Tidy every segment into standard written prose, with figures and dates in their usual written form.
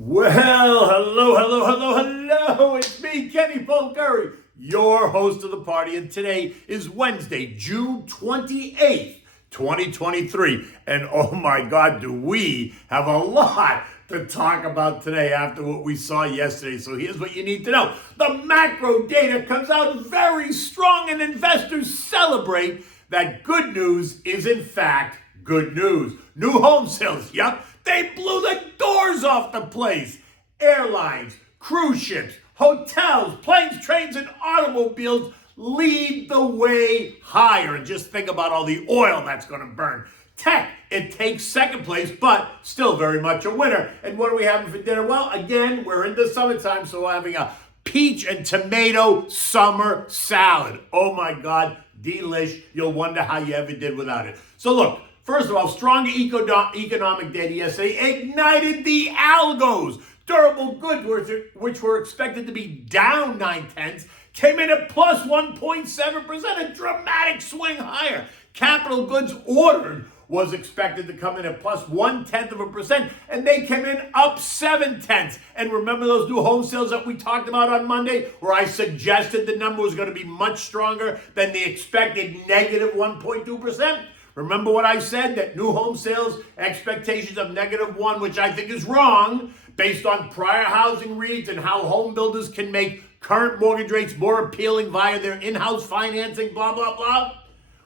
Well, hello. It's me, Kenny Paul Curry, your host of the party. And today is Wednesday, June 28th, 2023. And oh my God, do we have a lot to talk about today after what we saw yesterday. So here's what you need to know. The macro data comes out very strong and investors celebrate that good news is in fact good news. New home sales, yep, they blew the doors off the place. Airlines, cruise ships, hotels, planes, trains, and automobiles lead the way higher. And just think about all the oil that's going to burn. Tech, it takes second place, but still very much a winner. And what are we having for dinner? Well, again, we're in the summertime, so we're having a peach and tomato summer salad. Oh my God, delish. You'll wonder how you ever did without it. So look, first of all, strong economic data yesterday ignited the algos. Durable goods, which were expected to be down 0.9, came in at plus 1.7%, a dramatic swing higher. Capital goods ordered was expected to come in at plus 0.1%, and they came in up 0.7. And remember those new home sales that we talked about on Monday, where I suggested the number was going to be much stronger than the expected negative 1.2%? Remember what I said, that new home sales expectations of -1, which I think is wrong, based on prior housing reads and how home builders can make current mortgage rates more appealing via their in-house financing, blah, blah, blah.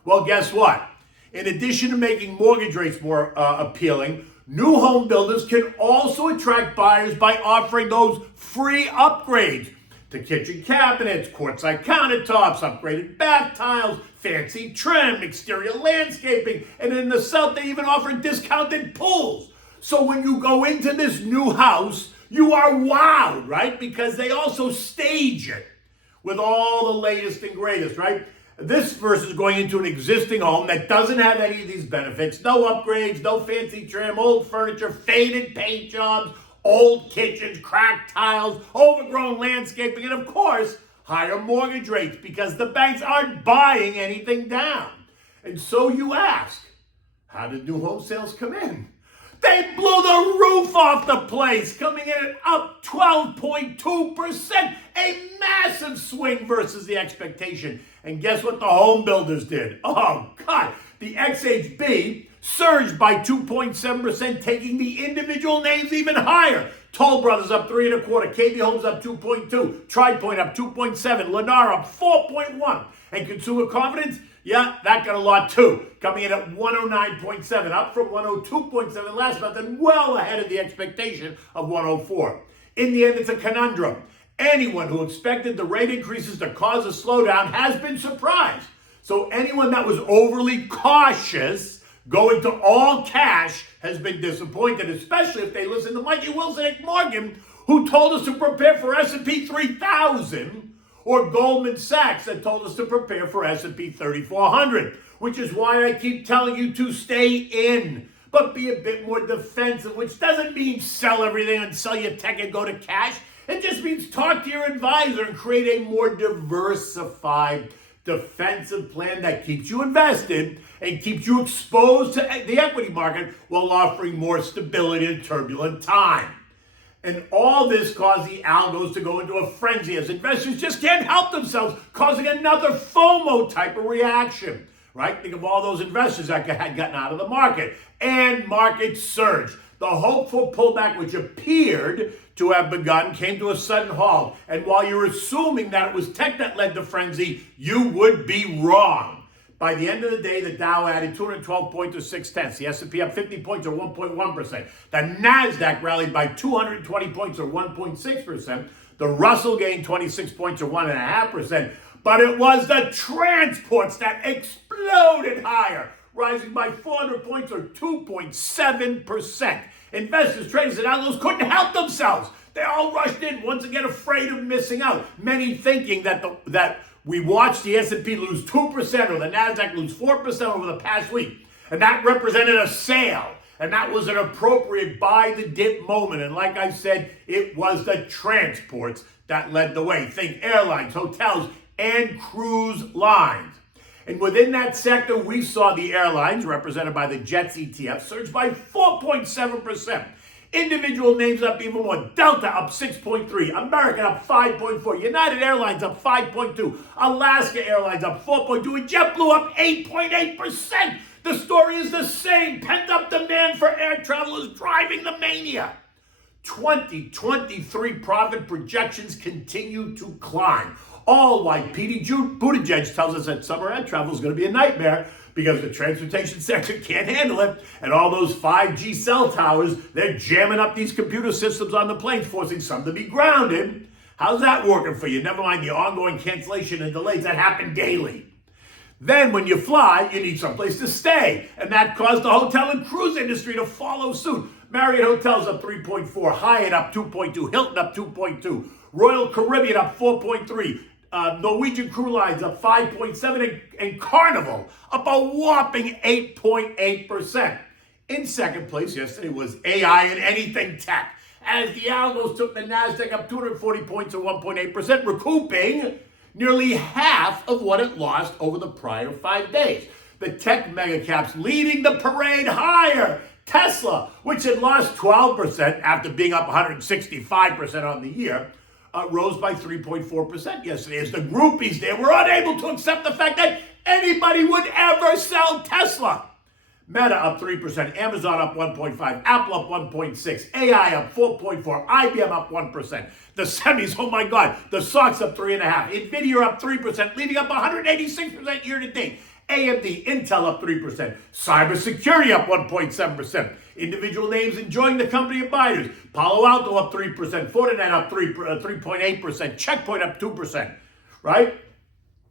Well, guess what? In addition to making mortgage rates more appealing, new home builders can also attract buyers by offering those free upgrades to kitchen cabinets, quartzite countertops, upgraded bath tiles, fancy trim, exterior landscaping, and in the South, they even offer discounted pools. So when you go into this new house, you are wowed, right? Because they also stage it with all the latest and greatest, right? This versus going into an existing home that doesn't have any of these benefits, no upgrades, no fancy trim, old furniture, faded paint jobs, old kitchens, cracked tiles, overgrown landscaping, and of course, higher mortgage rates because the banks aren't buying anything down. And so you ask, how did new home sales come in? They blew the roof off the place, coming in at up 12.2%, a massive swing versus the expectation. And guess what the home builders did? Oh, God, the XHB surged by 2.7%, taking the individual names even higher. Toll Brothers up 3.25%, KB Homes up 2.2%, Tri Pointe up 2.7%, Lennar up 4.1%, and consumer confidence, yeah, that got a lot too, coming in at 109.7, up from 102.7 last month, and well ahead of the expectation of 104. In the end, it's a conundrum. Anyone who expected the rate increases to cause a slowdown has been surprised. So anyone that was overly cautious going to all cash has been disappointed, especially if they listen to Mikey Wilson at Morgan, who told us to prepare for S&P 3000, or Goldman Sachs that told us to prepare for S&P 3400, which is why I keep telling you to stay in, but be a bit more defensive, which doesn't mean sell everything and sell your tech and go to cash. It just means talk to your advisor and create a more diversified defensive plan that keeps you invested and keeps you exposed to the equity market while offering more stability in turbulent time. And all this caused the algos to go into a frenzy as investors just can't help themselves, causing another FOMO type of reaction, right? Think of all those investors that had gotten out of the market, and markets surged. The hopeful pullback, which appeared to have begun, came to a sudden halt. And while you're assuming that it was tech that led the frenzy, you would be wrong. By the end of the day, the Dow added 212 points or 0.6. The S&P up 50 points or 1.1%. The NASDAQ rallied by 220 points or 1.6%. The Russell gained 26 points or 1.5%. But it was the transports that exploded higher, rising by 400 points or 2.7%. Investors, traders, and algos couldn't help themselves. They all rushed in, once again afraid of missing out. Many thinking that we watched the S&P lose 2% or the NASDAQ lose 4% over the past week. And that represented a sale. And that was an appropriate buy the dip moment. And like I said, it was the transports that led the way. Think airlines, hotels, and cruise lines. And within that sector, we saw the airlines, represented by the JETS ETF, surge by 4.7%. Individual names up even more. Delta up 6.3, American up 5.4, United Airlines up 5.2, Alaska Airlines up 4.2, and JetBlue up 8.8%. The story is the same. Pent-up demand for air travel is driving the mania. 2023 profit projections continue to climb. All while Pete Buttigieg tells us that summer air travel is going to be a nightmare because the transportation sector can't handle it. And all those 5G cell towers, they're jamming up these computer systems on the planes, forcing some to be grounded. How's that working for you? Never mind the ongoing cancellation and delays that happen daily. Then when you fly, you need someplace to stay. And that caused the hotel and cruise industry to follow suit. Marriott Hotels up 3.4, Hyatt up 2.2, Hilton up 2.2, Royal Caribbean up 4.3, Norwegian Cruise Lines up 5.7, and Carnival up a whopping 8.8%. In second place yesterday was AI and anything tech, as the algos took the NASDAQ up 240 points or 1.8%, recouping nearly half of what it lost over the prior 5 days. The tech mega caps leading the parade higher. Tesla, which had lost 12% after being up 165% on the year, rose by 3.4% yesterday, as the groupies there were unable to accept the fact that anybody would ever sell Tesla. Meta up 3%, Amazon up 1.5%, Apple up 1.6%, AI up 4.4%, IBM up 1%. The semis, oh my God, the stocks up 3.5%, Nvidia up 3%, leading up 186% year to date. AMD, Intel up 3%, cybersecurity up 1.7%. Individual names enjoying the company of buyers. Palo Alto up 3%, Fortinet up 3.8%, Checkpoint up 2%, right?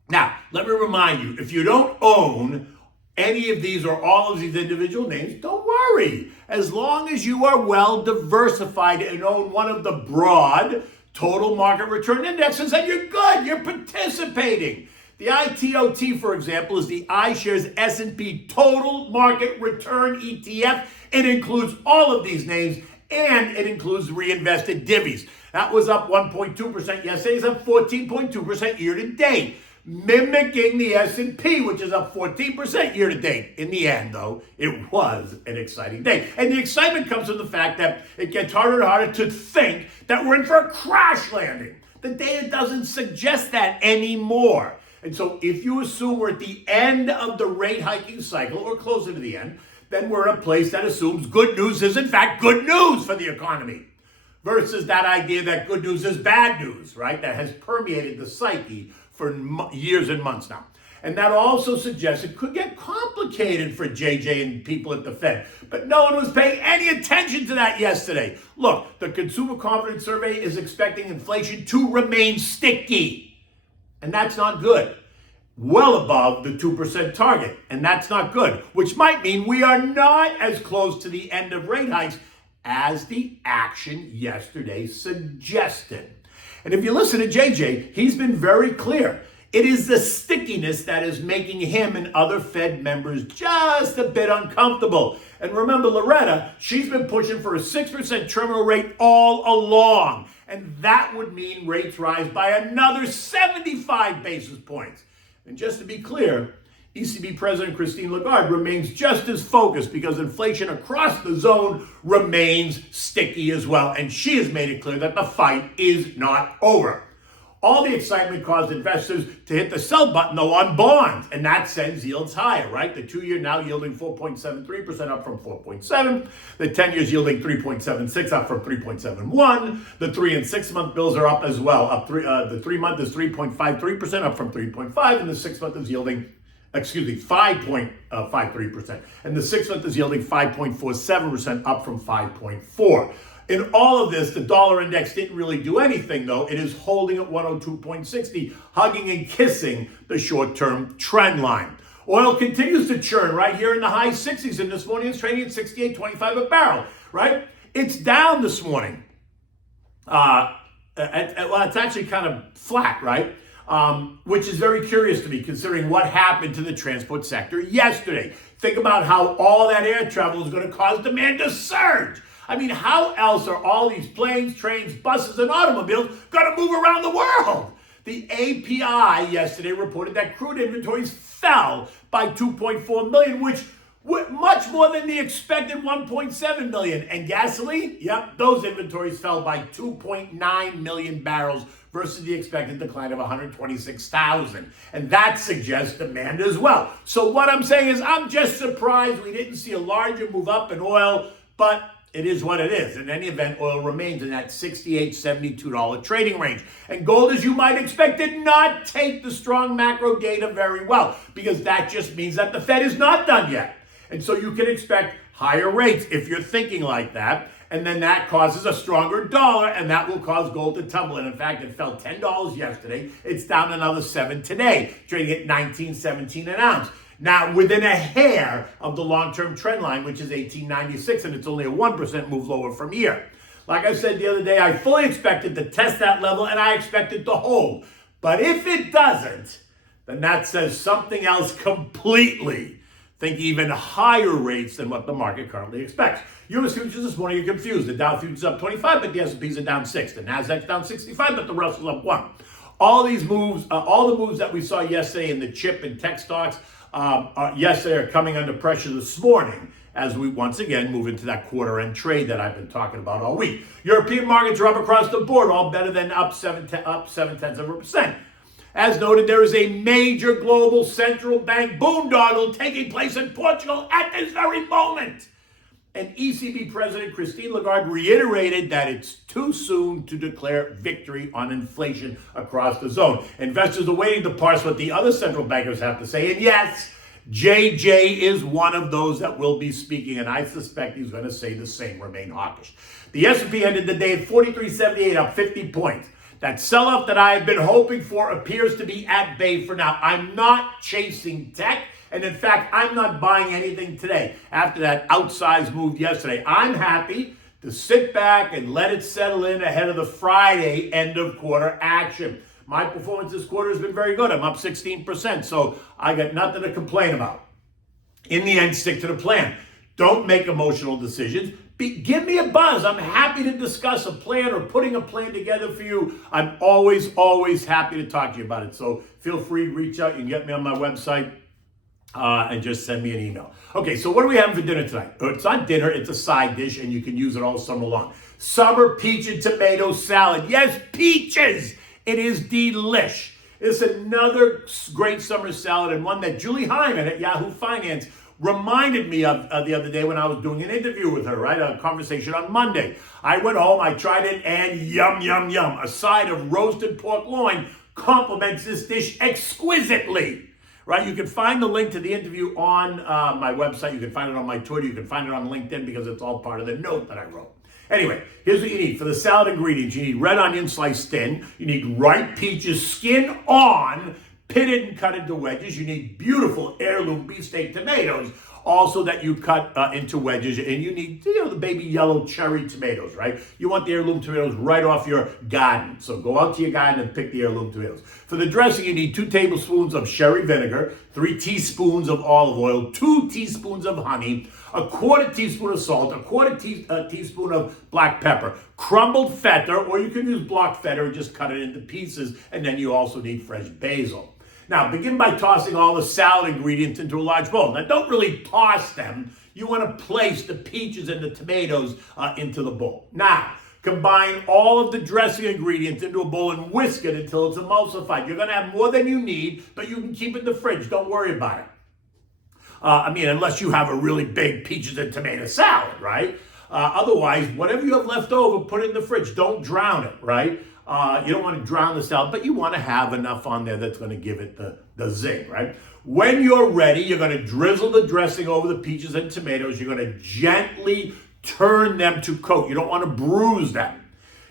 Now, let me remind you, if you don't own any of these or all of these individual names, don't worry. As long as you are well diversified and own one of the broad total market return indexes, then you're good. You're participating. The ITOT, for example, is the iShares S&P Total Market Return ETF. It includes all of these names, and it includes reinvested divvies. That was up 1.2% yesterday. It's up 14.2% year to date, mimicking the S&P, which is up 14% year to date. In the end, though, it was an exciting day. And the excitement comes from the fact that it gets harder and harder to think that we're in for a crash landing. The data doesn't suggest that anymore. And so if you assume we're at the end of the rate hiking cycle or closer to the end, then we're in a place that assumes good news is in fact good news for the economy versus that idea that good news is bad news, right? That has permeated the psyche for years and months now. And that also suggests it could get complicated for JJ and people at the Fed. But no one was paying any attention to that yesterday. Look, the Consumer Confidence Survey is expecting inflation to remain sticky. And that's not good. Well above the 2% target. And that's not good, which might mean we are not as close to the end of rate hikes as the action yesterday suggested. And if you listen to JJ, he's been very clear. It is the stickiness that is making him and other Fed members just a bit uncomfortable. And remember, Loretta, she's been pushing for a 6% terminal rate all along. And that would mean rates rise by another 75 basis points. And just to be clear, ECB President Christine Lagarde remains just as focused because inflation across the zone remains sticky as well. And she has made it clear that the fight is not over. All the excitement caused investors to hit the sell button, though, on bonds, and that sends yields higher, right? The 2-year now yielding 4.73%, up from 4.7. The 10-year's yielding 3.76, up from 3.71. The 3 and 6 month bills are up as well. The 3-month is 3.53%, up from 3.5, and the 6-month is yielding 5.53%. And the 6-month is yielding 5.47%, up from 5.4. In all of this, the dollar index didn't really do anything, though. It is holding at 102.60, hugging and kissing the short-term trend line. Oil continues to churn right here in the high 60s, and this morning it's trading at 68.25 a barrel, right? It's down this morning. Well, it's actually kind of flat, right? Which is very curious to me, considering what happened to the transport sector yesterday. Think about how all that air travel is going to cause demand to surge. I mean, how else are all these planes, trains, buses, and automobiles going to move around the world? The API yesterday reported that crude inventories fell by 2.4 million, which Much more than the expected 1.7 million. And gasoline, yep, those inventories fell by 2.9 million barrels versus the expected decline of 126,000. And that suggests demand as well. So what I'm saying is I'm just surprised we didn't see a larger move up in oil, but it is what it is. In any event, oil remains in that $68, $72 trading range. And gold, as you might expect, did not take the strong macro data very well, because that just means that the Fed is not done yet. And so you can expect higher rates if you're thinking like that. And then that causes a stronger dollar, and that will cause gold to tumble. And in fact, it fell $10 yesterday. It's down another $7 today, trading at $19.17 an ounce. Now, within a hair of the long-term trend line, which is 1896, and it's only a 1% move lower from here. Like I said the other day, I fully expected to test that level, and I expect it to hold. But if it doesn't, then that says something else completely. Think even higher rates than what the market currently expects. U.S. futures this morning are confused. The Dow futures up 25, but the S&Ps are down 6. The Nasdaq's down 65, but the Russell's up 1. All these moves, all the moves that we saw yesterday in the chip and tech stocks, yesterday are coming under pressure this morning as we once again move into that quarter-end trade that I've been talking about all week. European markets are up across the board, all better than up 0.7%. As noted, there is a major global central bank boondoggle taking place in Portugal at this very moment. And ECB President Christine Lagarde reiterated that it's too soon to declare victory on inflation across the zone. Investors are waiting to parse what the other central bankers have to say. And yes, JJ is one of those that will be speaking, and I suspect he's going to say the same, remain hawkish. The S&P ended the day at 4378, up 50 points. That sell-off that I have been hoping for appears to be at bay for now. I'm not chasing tech, and in fact, I'm not buying anything today after that outsized move yesterday. I'm happy to sit back and let it settle in ahead of the Friday end of quarter action. My performance this quarter has been very good. I'm up 16%, so I got nothing to complain about. In the end, stick to the plan. Don't make emotional decisions. Give me a buzz. I'm happy to discuss a plan or putting a plan together for you. I'm always happy to talk to you about it. So feel free to reach out. You can get me on my website and just send me an email. Okay, so what are we having for dinner tonight? It's not dinner. It's a side dish, and you can use it all summer long. Summer peach and tomato salad. Yes, peaches. It is delish. It's another great summer salad, and one that Julie Hyman at Yahoo Finance reminded me of the other day when I was doing an interview with her, right? A conversation on Monday. I went home, I tried it, and yum, yum, yum. A side of roasted pork loin complements this dish exquisitely, right? You can find the link to the interview on my website. You can find it on my Twitter. You can find it on LinkedIn because it's all part of the note that I wrote. Anyway, here's what you need. For the salad ingredients, you need red onion sliced thin. You need ripe peaches, skin on, pitted and cut into wedges. You need beautiful heirloom beefsteak tomatoes, also that you cut into wedges. And you need, the baby yellow cherry tomatoes, right? You want the heirloom tomatoes right off your garden. So go out to your garden and pick the heirloom tomatoes. For the dressing, you need 2 tablespoons of sherry vinegar, 3 teaspoons of olive oil, 2 teaspoons of honey, a 1/4 teaspoon of salt, a 1/4 teaspoon of black pepper, crumbled feta, or you can use block feta and just cut it into pieces. And then you also need fresh basil. Now, begin by tossing all the salad ingredients into a large bowl. Now, don't really toss them. You want to place the peaches and the tomatoes into the bowl. Now, combine all of the dressing ingredients into a bowl and whisk it until it's emulsified. You're going to have more than you need, but you can keep it in the fridge. Don't worry about it. Unless you have a really big peaches and tomato salad, right? Otherwise, whatever you have left over, put it in the fridge. Don't drown it, right? You don't want to drown the salad, but you want to have enough on there that's going to give it the zing, right? When you're ready, you're going to drizzle the dressing over the peaches and tomatoes. You're going to gently turn them to coat. You don't want to bruise them.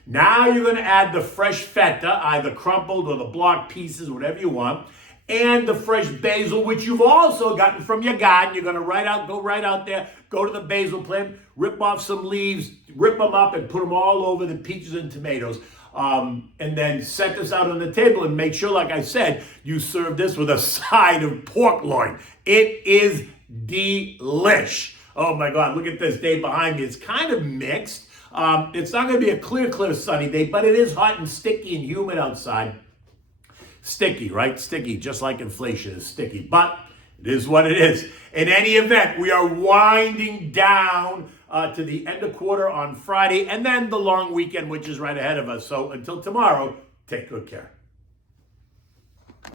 Now you're going to add the fresh feta, either crumpled or the block pieces, whatever you want, and the fresh basil, which you've also gotten from your garden. You're going to go right out there, go to the basil plant, rip off some leaves, rip them up, and put them all over the peaches and tomatoes. And then set this out on the table and make sure, like I said, you serve this with a side of pork loin. It is delish. Oh my God, look at this day behind me. It's kind of mixed. It's not going to be a clear sunny day, but it is hot and sticky and humid outside. Sticky, right? Sticky, just like inflation is sticky. But It is what it is. In any event, we are winding down to the end of quarter on Friday and then the long weekend, which is right ahead of us. So until tomorrow, take good care.